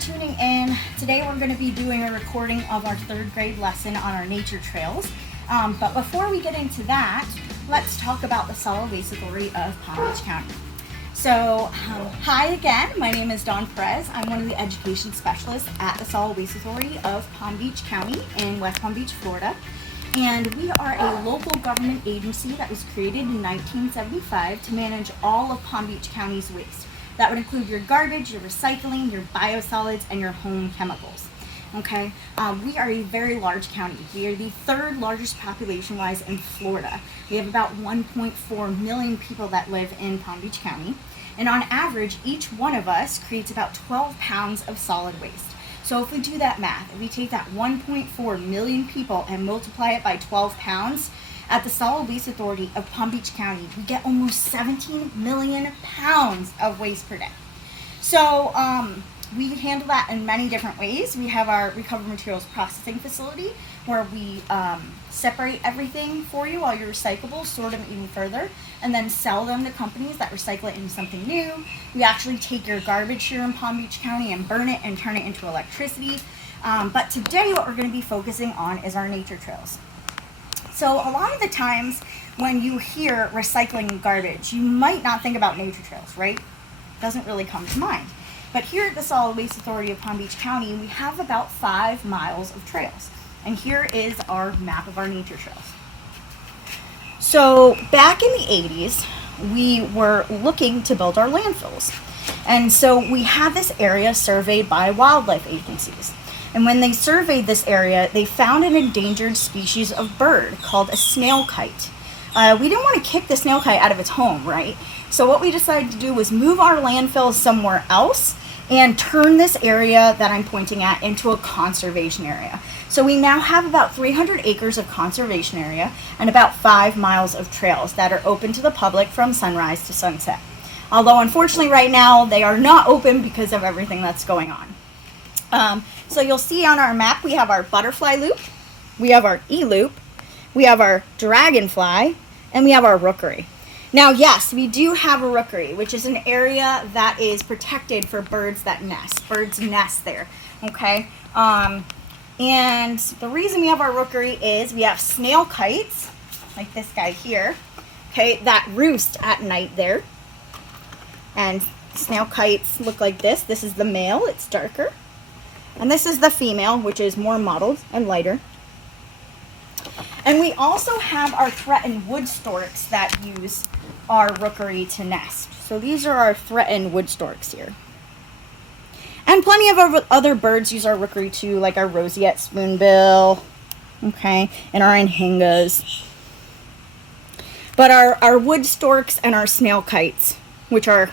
tuning in. Today we're going to be doing a recording of our third grade lesson on our nature trails. But before we get into that, let's talk about the Solid Waste Authority of Palm Beach County. So, hi again, my name is Dawn Perez. I'm one of the education specialists at the Solid Waste Authority of Palm Beach County in West Palm Beach, Florida. And we are a local government agency that was created in 1975 to manage all of Palm Beach County's waste. That would include your garbage, your recycling, your biosolids, and your home chemicals. Okay, we are a very large county. We are the third largest population-wise in Florida. We have about 1.4 million people that live in Palm Beach County. And on average, each one of us creates about 12 pounds of solid waste. So if we do that math, if we take that 1.4 million people and multiply it by 12 pounds, at the Solid Waste Authority of Palm Beach County, we get almost 17 million pounds of waste per day. So we handle that in many different ways. We have our recovered materials processing facility where we separate everything for you, all your recyclables, sort them even further, and then sell them to companies that recycle it into something new. We actually take your garbage here in Palm Beach County and burn it and turn it into electricity. But today what we're going to be focusing on is our nature trails. So a lot of the times when you hear recycling garbage, you might not think about nature trails, right? Doesn't really come to mind. But here at the Solid Waste Authority of Palm Beach County, we have about 5 miles of trails. And here is our map of our nature trails. So back in the 80s, we were looking to build our landfills. And so we had this area surveyed by wildlife agencies. And when they surveyed this area, they found an endangered species of bird called a snail kite. We didn't want to kick the snail kite out of its home, right? So what we decided to do was move our landfill somewhere else and turn this area that I'm pointing at into a conservation area. So we now have about 300 acres of conservation area and about 5 miles of trails that are open to the public from sunrise to sunset. Although unfortunately right now they are not open because of everything that's going on. So you'll see on our map we have our butterfly loop, we have our E-loop, we have our dragonfly, and we have our rookery. Now yes, we do have a rookery, which is an area that is protected for birds that nest. Birds nest there, okay? And the reason we have our rookery is we have snail kites, like this guy here, okay, that roost at night there. And snail kites look like this. This is the male, it's darker. And this is the female, which is more mottled and lighter. And we also have our threatened wood storks that use our rookery to nest. So these are our threatened wood storks here. And plenty of other birds use our rookery too, like our roseate spoonbill, okay, and our anhingas. But our wood storks and our snail kites, which are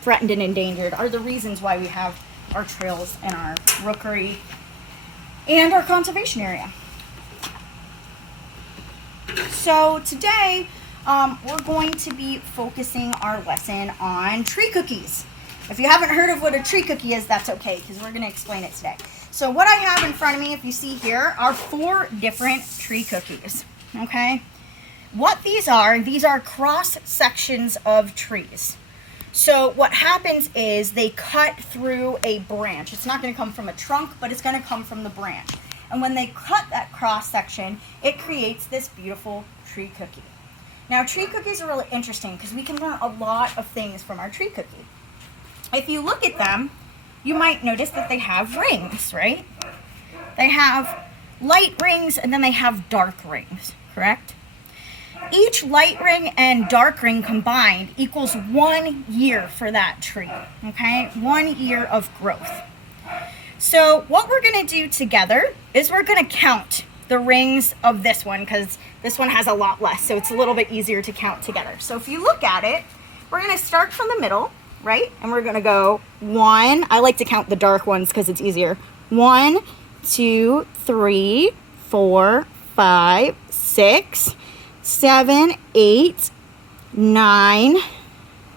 threatened and endangered, are the reasons why we have our trails and our rookery and our conservation area. So today we're going to be focusing our lesson on tree cookies. If you haven't heard of what a tree cookie is, that's okay, because we're going to explain it today. So what I have in front of me, if you see here, are 4 different tree cookies, okay? What these are cross sections of trees. So what happens is they cut through a branch. It's not going to come from a trunk, but it's going to come from the branch. And when they cut that cross section, it creates this beautiful tree cookie. Now, tree cookies are really interesting because we can learn a lot of things from our tree cookie. If you look at them, you might notice that they have rings, right? They have light rings and then they have dark rings, correct? Each light ring and dark ring combined equals 1 year for that tree, okay? 1 year of growth. So what we're going to do together is we're going to count the rings of this one because this one has a lot less, so it's a little bit easier to count together. So if you look at it, we're going to start from the middle, right? And we're going to go 1. I like to count the dark ones because it's easier. 1, 2, 3, 4, 5, 6, 7, 8, 9,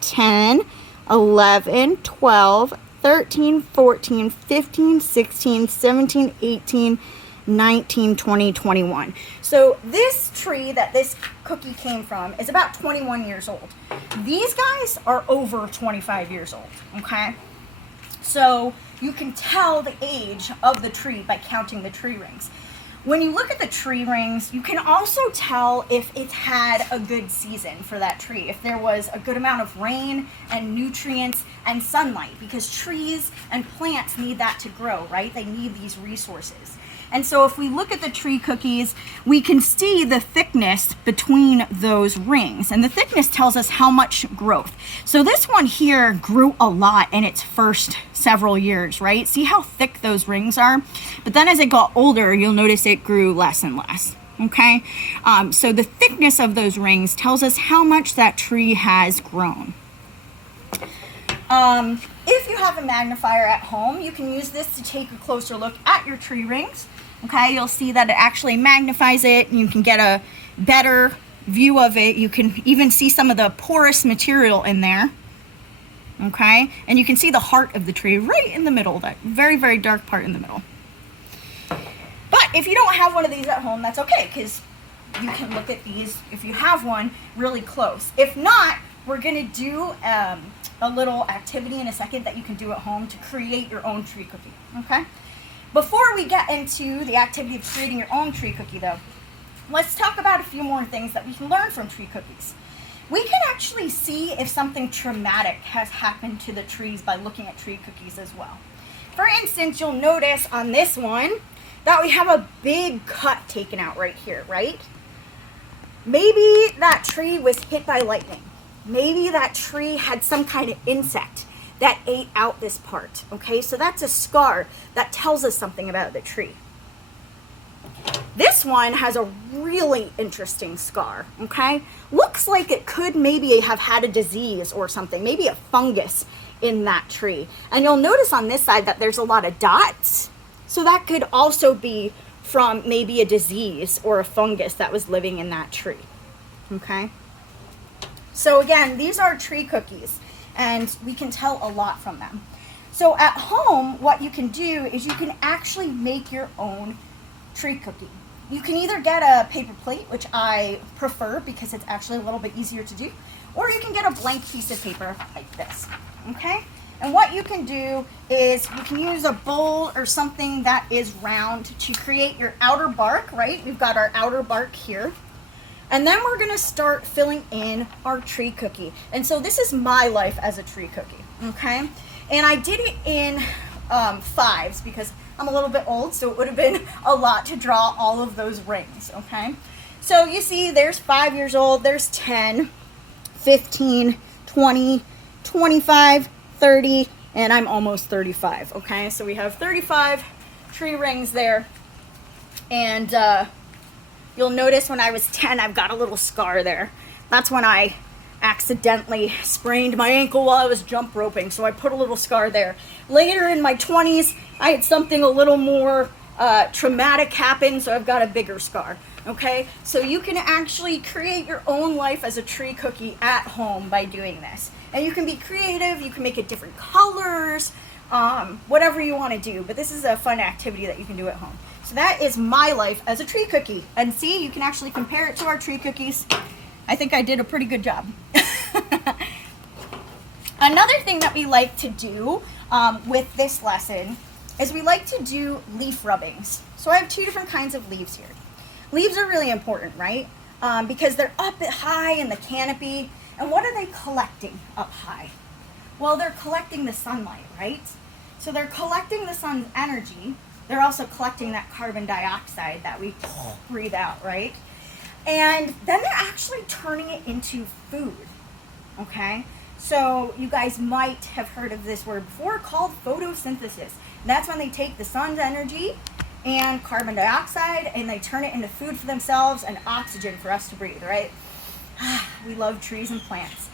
10, 11, 12, 13, 14, 15, 16, 17, 18, 19, 20, 21. So this tree that this cookie came from is about 21 years old. These guys are over 25 years old, okay? So you can tell the age of the tree by counting the tree rings. When you look at the tree rings, you can also tell if it's had a good season for that tree, if there was a good amount of rain and nutrients and sunlight, because trees and plants need that to grow, right? They need these resources. And so if we look at the tree cookies, we can see the thickness between those rings. And the thickness tells us how much growth. So this one here grew a lot in its first several years, right? See how thick those rings are? But then as it got older, you'll notice it grew less and less. Okay? So the thickness of those rings tells us how much that tree has grown. If you have a magnifier at home, you can use this to take a closer look at your tree rings. Okay, you'll see that it actually magnifies it. You can get a better view of it. You can even see some of the porous material in there. Okay, and you can see the heart of the tree right in the middle, that very, very dark part in the middle. But if you don't have one of these at home, that's okay, because you can look at these, if you have one, really close. If not, we're gonna do a little activity in a second that you can do at home to create your own tree cookie, okay? Before we get into the activity of creating your own tree cookie though, let's talk about a few more things that we can learn from tree cookies. We can actually see if something traumatic has happened to the trees by looking at tree cookies as well. For instance, you'll notice on this one that we have a big cut taken out right here, right? Maybe that tree was hit by lightning. Maybe that tree had some kind of insect that ate out this part, okay? So that's a scar that tells us something about the tree. This one has a really interesting scar, okay? Looks like it could maybe have had a disease or something, maybe a fungus in that tree. And you'll notice on this side that there's a lot of dots. So that could also be from maybe a disease or a fungus that was living in that tree, okay? So again, these are tree cookies, and we can tell a lot from them. So at home, what you can do is you can actually make your own tree cookie. You can either get a paper plate, which I prefer because it's actually a little bit easier to do, or you can get a blank piece of paper like this, okay? And what you can do is you can use a bowl or something that is round to create your outer bark, right? We've got our outer bark here. And then we're gonna start filling in our tree cookie. And so this is my life as a tree cookie, okay? And I did it in 5s because I'm a little bit old, so it would have been a lot to draw all of those rings, okay? So you see there's 5 years old, there's 10, 15, 20, 25, 30, and I'm almost 35, okay? So we have 35 tree rings there. And you'll notice when I was 10, I've got a little scar there. That's when I accidentally sprained my ankle while I was jump roping, so I put a little scar there. Later in my 20s, I had something a little more traumatic happen, so I've got a bigger scar, okay? So you can actually create your own life as a tree cookie at home by doing this. And you can be creative, you can make it different colors, whatever you want to do, but this is a fun activity that you can do at home. So that is my life as a tree cookie. And see, you can actually compare it to our tree cookies. I think I did a pretty good job. Another thing that we like to do with this lesson is we like to do leaf rubbings. So I have 2 different kinds of leaves here. Leaves are really important, right? Because they're up high in the canopy. And what are they collecting up high? Well, they're collecting the sunlight, right? So they're collecting the sun's energy. They're also collecting that carbon dioxide that we breathe out, right? And then they're actually turning it into food, okay? So you guys might have heard of this word before called photosynthesis. And that's when they take the sun's energy and carbon dioxide and they turn it into food for themselves and oxygen for us to breathe, right? We love trees and plants.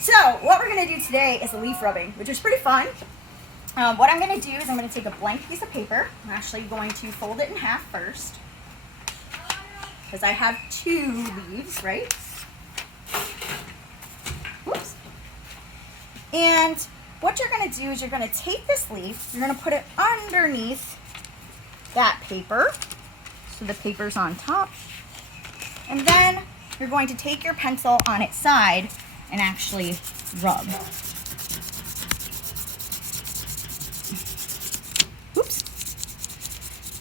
So what we're gonna do today is a leaf rubbing, which is pretty fun. What I'm going to do is I'm going to take a blank piece of paper. I'm actually going to fold it in half first because I have 2 leaves, right? Whoops. And what you're going to do is you're going to take this leaf, you're going to put it underneath that paper, so the paper's on top, and then you're going to take your pencil on its side and actually rub.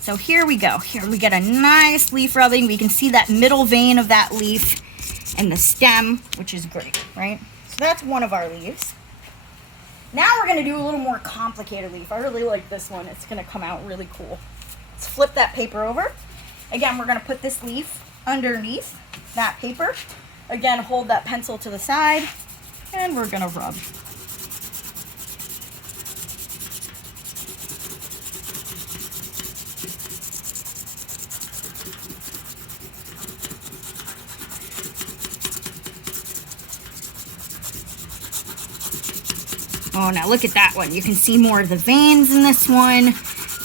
So here we go. Here we get a nice leaf rubbing. We can see that middle vein of that leaf and the stem, which is great, right? So that's one of our leaves. Now we're gonna do a little more complicated leaf. I really like this one. It's gonna come out really cool. Let's flip that paper over. Again, we're gonna put this leaf underneath that paper. Again, hold that pencil to the side, and we're gonna rub. Oh, now look at that one. You can see more of the veins in this one.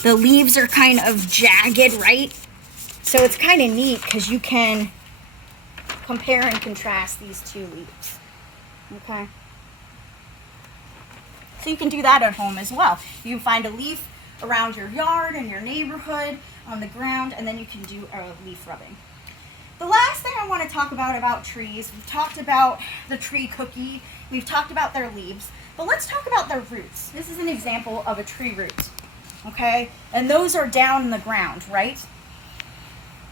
The leaves are kind of jagged, right? So it's kind of neat because you can compare and contrast these two leaves. Okay? So you can do that at home as well. You can find a leaf around your yard and your neighborhood on the ground, and then you can do a leaf rubbing. The last thing I want to talk about trees, we've talked about the tree cookie, we've talked about their leaves, but let's talk about their roots. This is an example of a tree root, okay? And those are down in the ground, right?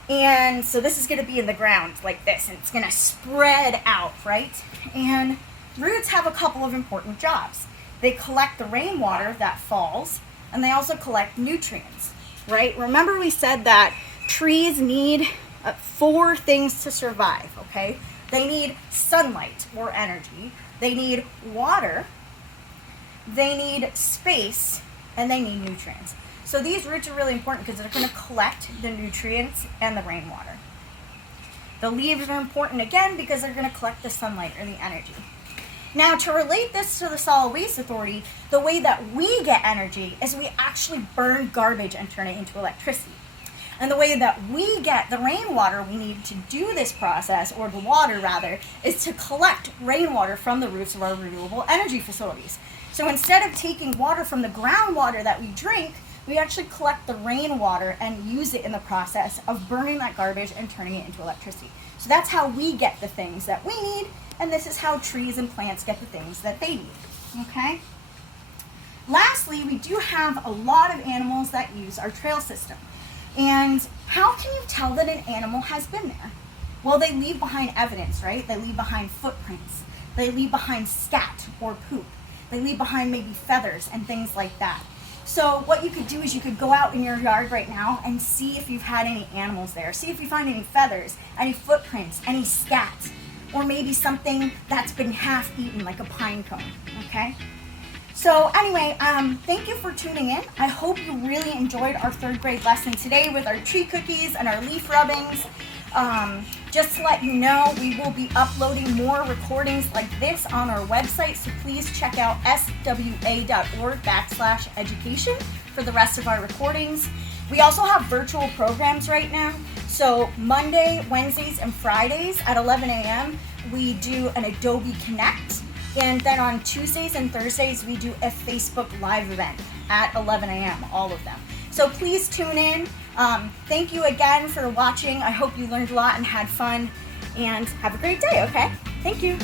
And so this is going to be in the ground like this, and it's going to spread out, right? And roots have a couple of important jobs. They collect the rainwater that falls, and they also collect nutrients, right? Remember we said that trees need 4 things to survive, okay? They need sunlight or energy, they need water, they need space, and they need nutrients. So these roots are really important because they're going to collect the nutrients and the rainwater. The leaves are important again because they're going to collect the sunlight or the energy. Now, to relate this to the Solid Waste Authority, the way that we get energy is we actually burn garbage and turn it into electricity. And the way that we get the rainwater we need to do this process, or the water rather, is to collect rainwater from the roots of our renewable energy facilities. So instead of taking water from the groundwater that we drink, we actually collect the rainwater and use it in the process of burning that garbage and turning it into electricity. So that's how we get the things that we need, and this is how trees and plants get the things that they need, okay? Lastly, we do have a lot of animals that use our trail system. And how can you tell that an animal has been there? Well, they leave behind evidence, right? They leave behind footprints. They leave behind scat or poop. They leave behind maybe feathers and things like that. So what you could do is you could go out in your yard right now and see if you've had any animals there. See if you find any feathers, any footprints, any scat, or maybe something that's been half eaten like a pine cone, okay? So anyway, thank you for tuning in. I hope you really enjoyed our 3rd grade lesson today with our tree cookies and our leaf rubbings. Just to let you know, we will be uploading more recordings like this on our website, so please check out swa.org/education for the rest of our recordings. We also have virtual programs right now. So Monday, Wednesdays, and Fridays at 11 a.m. we do an Adobe Connect. And then on Tuesdays and Thursdays, we do a Facebook Live event at 11 a.m., all of them. So please tune in. Thank you again for watching. I hope you learned a lot and had fun. And have a great day, okay? Thank you.